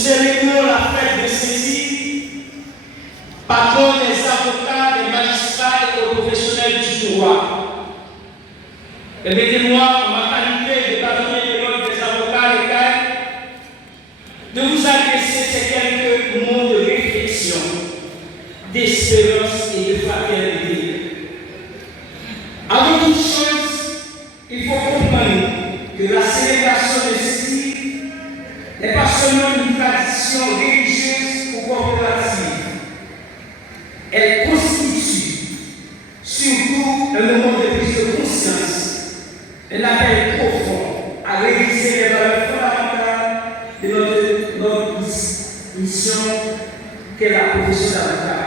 célébrons la fête de Cécile, patron des avocats, des magistrats et des professionnels du droit. Permettez-moi, en ma qualité de bâtonnier de l'ordre des avocats légaux, de vous adresser ces quelques mots de réflexion, d'espérance et de fraternité. Avant toute chose, il faut comprendre que la célébration de Cécile n'est pas seulement une tradition religieuse ou corporative. Elle constitue surtout un moment de prise de conscience, un appel profond à réaliser les valeurs fondamentales de notre mission qu'est la profession d'avocat.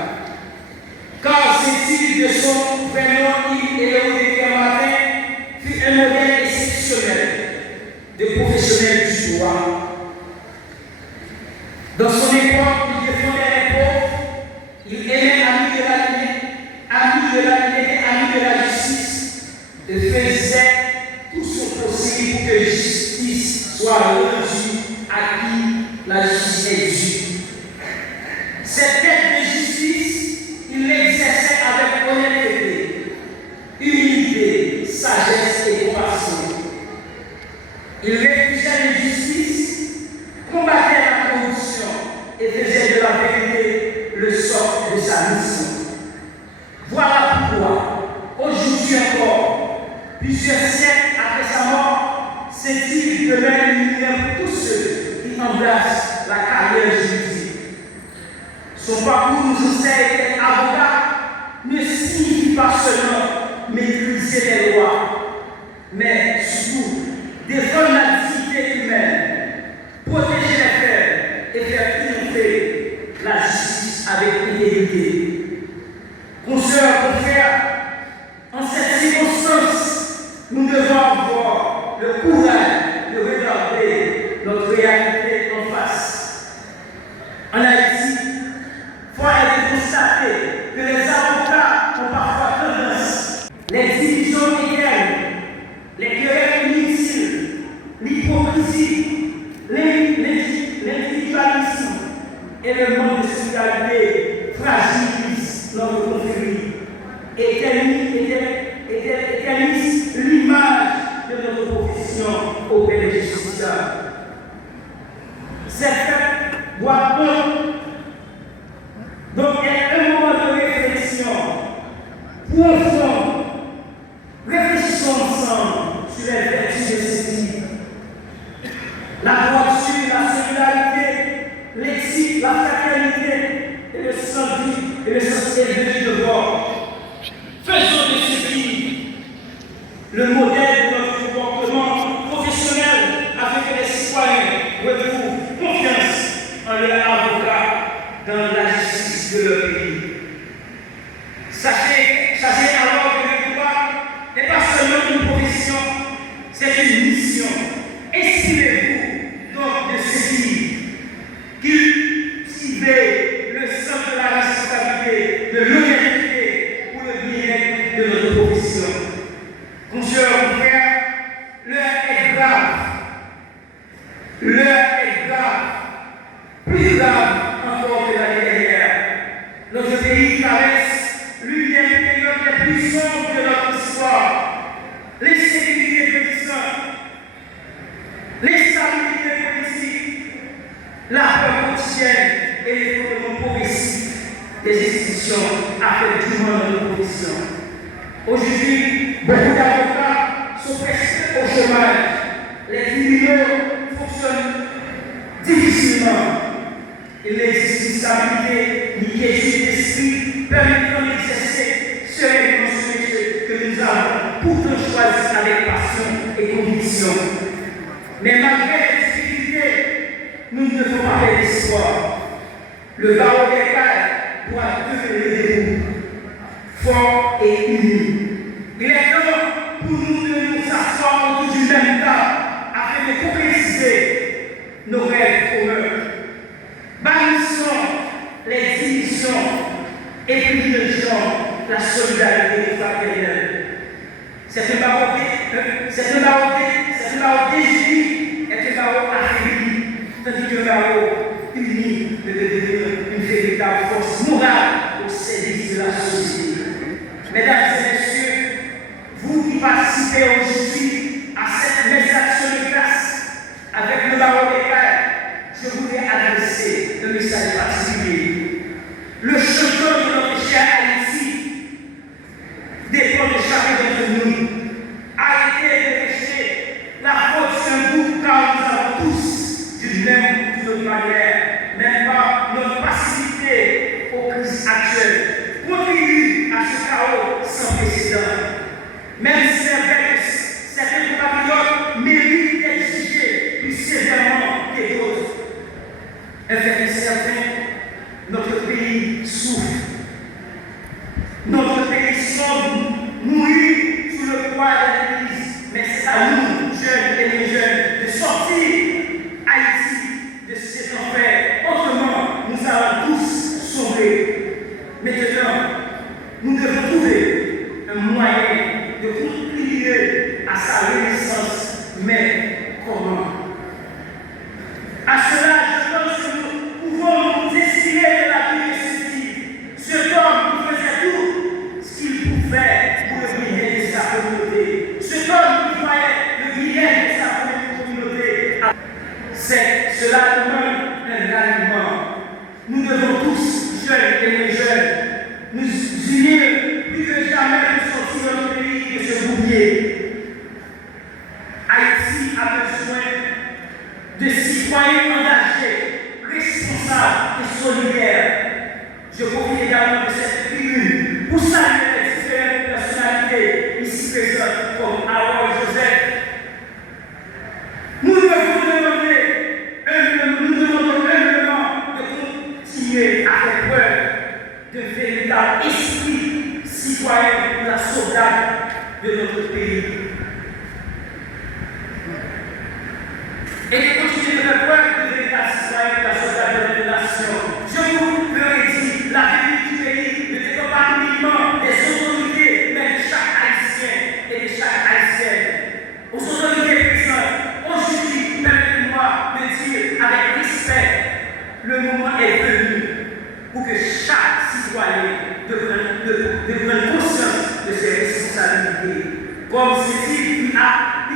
Car Cécile, de son prénom, il et Léo Martin, fut un modèle exceptionnel de professionnel du droit. Dans son époque, il défendait les pauvres, il aimait amis de la justice, et faisait tout son possible pour que justice soit rendue à qui la justice est due. Cette quête de justice, il l'exerçait avec honnêteté, humilité, sagesse et compassion. Il réfugiait l'injustice, combattait la corruption et faisait de la vérité le socle de sa mission. Voilà pourquoi, aujourd'hui encore, plusieurs siècles après sa mort, Cécile demeure une lumière pour tous ceux qui embrassent la carrière juridique. Son parcours nous enseigne qu'être avocat ne signifie pas seulement maîtriser les lois, mais surtout défendre la dignité humaine, protéger les faits et faire triompher la justice avec intégrité. Consoeurs, confrères, en cette circonstance, nous devons avoir le courage de regarder notre réalité en face. En Haïti, il a été constaté que les avocats ont parfois tendance, les divisions éternelles, les querelles inutiles, l'hypocrisie, l'individualisme et le manque de solidarité fragilisent notre conflit et éternisent l'image de notre profession auprès des justiciables. Cette fête doit donc être un moment de réflexion profonde. Réfléchissons ensemble sur les vertus de Cécile. La droiture, la solidarité, l'éthique, la fraternité et le sens élevé du devoir. Faisons de Cécile le modèle de notre comportement professionnel afin que les citoyens retrouvent confiance en leur avocat dans la justice de leur pays. Sachez alors que le droit n'est pas seulement une profession, c'est une mission. Estimez-vous donc de Cécile, cultivez le sens de la responsabilité, de l'honnêteté pour le bien-être de notre profession. Consoeurs, frères, l'heure est grave. L'heure est grave. Plus grave encore que l'année dernière. Notre pays traverse l'une des périodes les plus sombres de notre histoire. L'insécurité grandissante, l'instabilité politique, la peur quotidienne et l'effondrement progressif des institutions affectent durement notre profession. Aujourd'hui, beaucoup d'avocats sont presque au chômage. Les tribunaux fonctionnent difficilement. Il n'existe ni stabilité ni quiétude d'esprit permettant d'exercer sereinement ce métier que nous avons pourtant choisi avec passion et conviction. Mais malgré les difficultés, nous ne devons pas perdre espoir. Le barreau légal doit devenir debout, fort et uni. Il est temps pour nous de nous asseoir autour du même table afin de concrétiser nos rêves communs. Bannissons les divisions et privilégions la solidarité fraternelle. C'est un barreau déjuni et un barreau affaibli, tandis que le barreau honorable au service de la société. Mesdames et messieurs, vous qui participez aujourd'hui à cette messe d'action de grâce avec le barreau des Cailles, je voudrais adresser un message particulier. Le champion de notre chère Haïti dépend de chacun d'entre nous. Arrêtez de rejeter la faute sur un groupe car nous avons tous d'une même manière, même pas notre passivité aux crises actuelles, contribue à ce chaos sans précédent. Même si c'est vrai que certains compatriotes méritent d'être jugés plus sévèrement que d'autres. Un fait certain, notre pays souffre. Notre pays sombre, mourir sous le poids de l'Église. Mais c'est à nous, jeunes et les jeunes, de sortir Haïti de cet enfer. Autrement, nous allons tous sauver. Maintenant, nous devons trouver un moyen de contribuer à sa renaissance. Mais comment? À cela, je pense que nous pouvons nous inspirer de la vie de Cécile. Cet homme qui faisait tout ce qu'il pouvait pour le bien de sa communauté. Cet homme qui voyait le bien de sa communauté. Cela demande un alignement. Nous devons tous, jeunes et les jeunes, nous unir plus que jamais pour sortir notre pays de ce boulier. Haïti a besoin de citoyens engagés, responsables et solidaires. Je profite également de cette tribune pour saluer les différentes personnalités ici présentes comme Harold Joseph. Nous demandons humblement de continuer à faire preuve de véritable esprit citoyen pour la sauvegarde de notre pays. Et de continuer de faire preuve de véritable citoyen pour la sauvegarde de notre nation. Je vous le dis, la vie du pays ne dépend pas uniquement des autorités, mais de chaque Haïtien et de chaque Haïtienne. Aux autorités présentes, aujourd'hui, permettez-moi de dire avec respect, le moment est venu pour que chaque citoyen prenne conscience de ses responsabilités. Comme Cécile qui a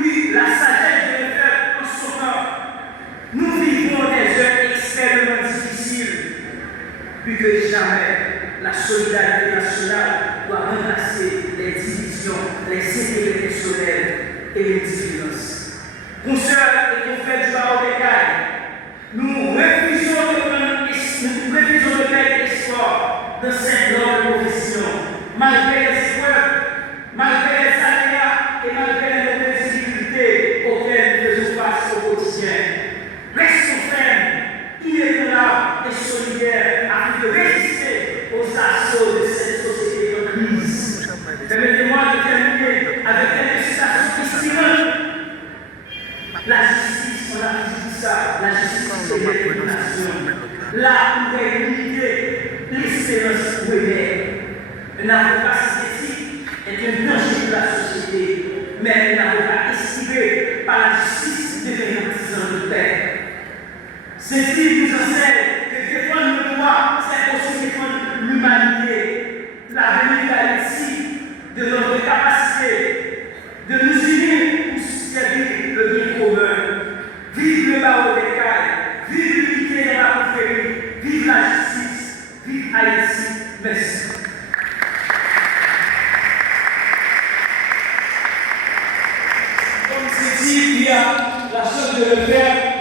eu la sagesse de le faire en son temps, nous vivons des heures extrêmement difficiles. Plus que jamais, la solidarité nationale doit remplacer les divisions, les intérêts personnels et les différences. Consoeurs et confrères du barreau des Cailles, nous refusons de perdre espoir dans cette longue profession, malgré les épreuves, malgré les aléas et malgré les difficultés auxquelles nous faisons face au quotidien. Restons fermes, inébranlables et solidaires afin de résister aux assauts de cette société en crise. Permettez-moi de terminer avec quelques citations inspirantes. La justice, on a dit ça, la justice c'est l'éducation. Là où est l'unité, l'espérance où elle est. Un avocat synthétique est un danger pour la société, mais un avocat esquivé par la justice devient un artisan de paix. Ceci nous enseigne que défendre le droit, c'est aussi défendre l'humanité, l'avenir d'Haïti, de notre capacité de nous unir pour servir le bien commun. Vive le barreau des Cailles, vive l'unité de la confrérie, vive la justice, vive Haïti. Merci. Comme c'est dit, il y a la chose de le faire.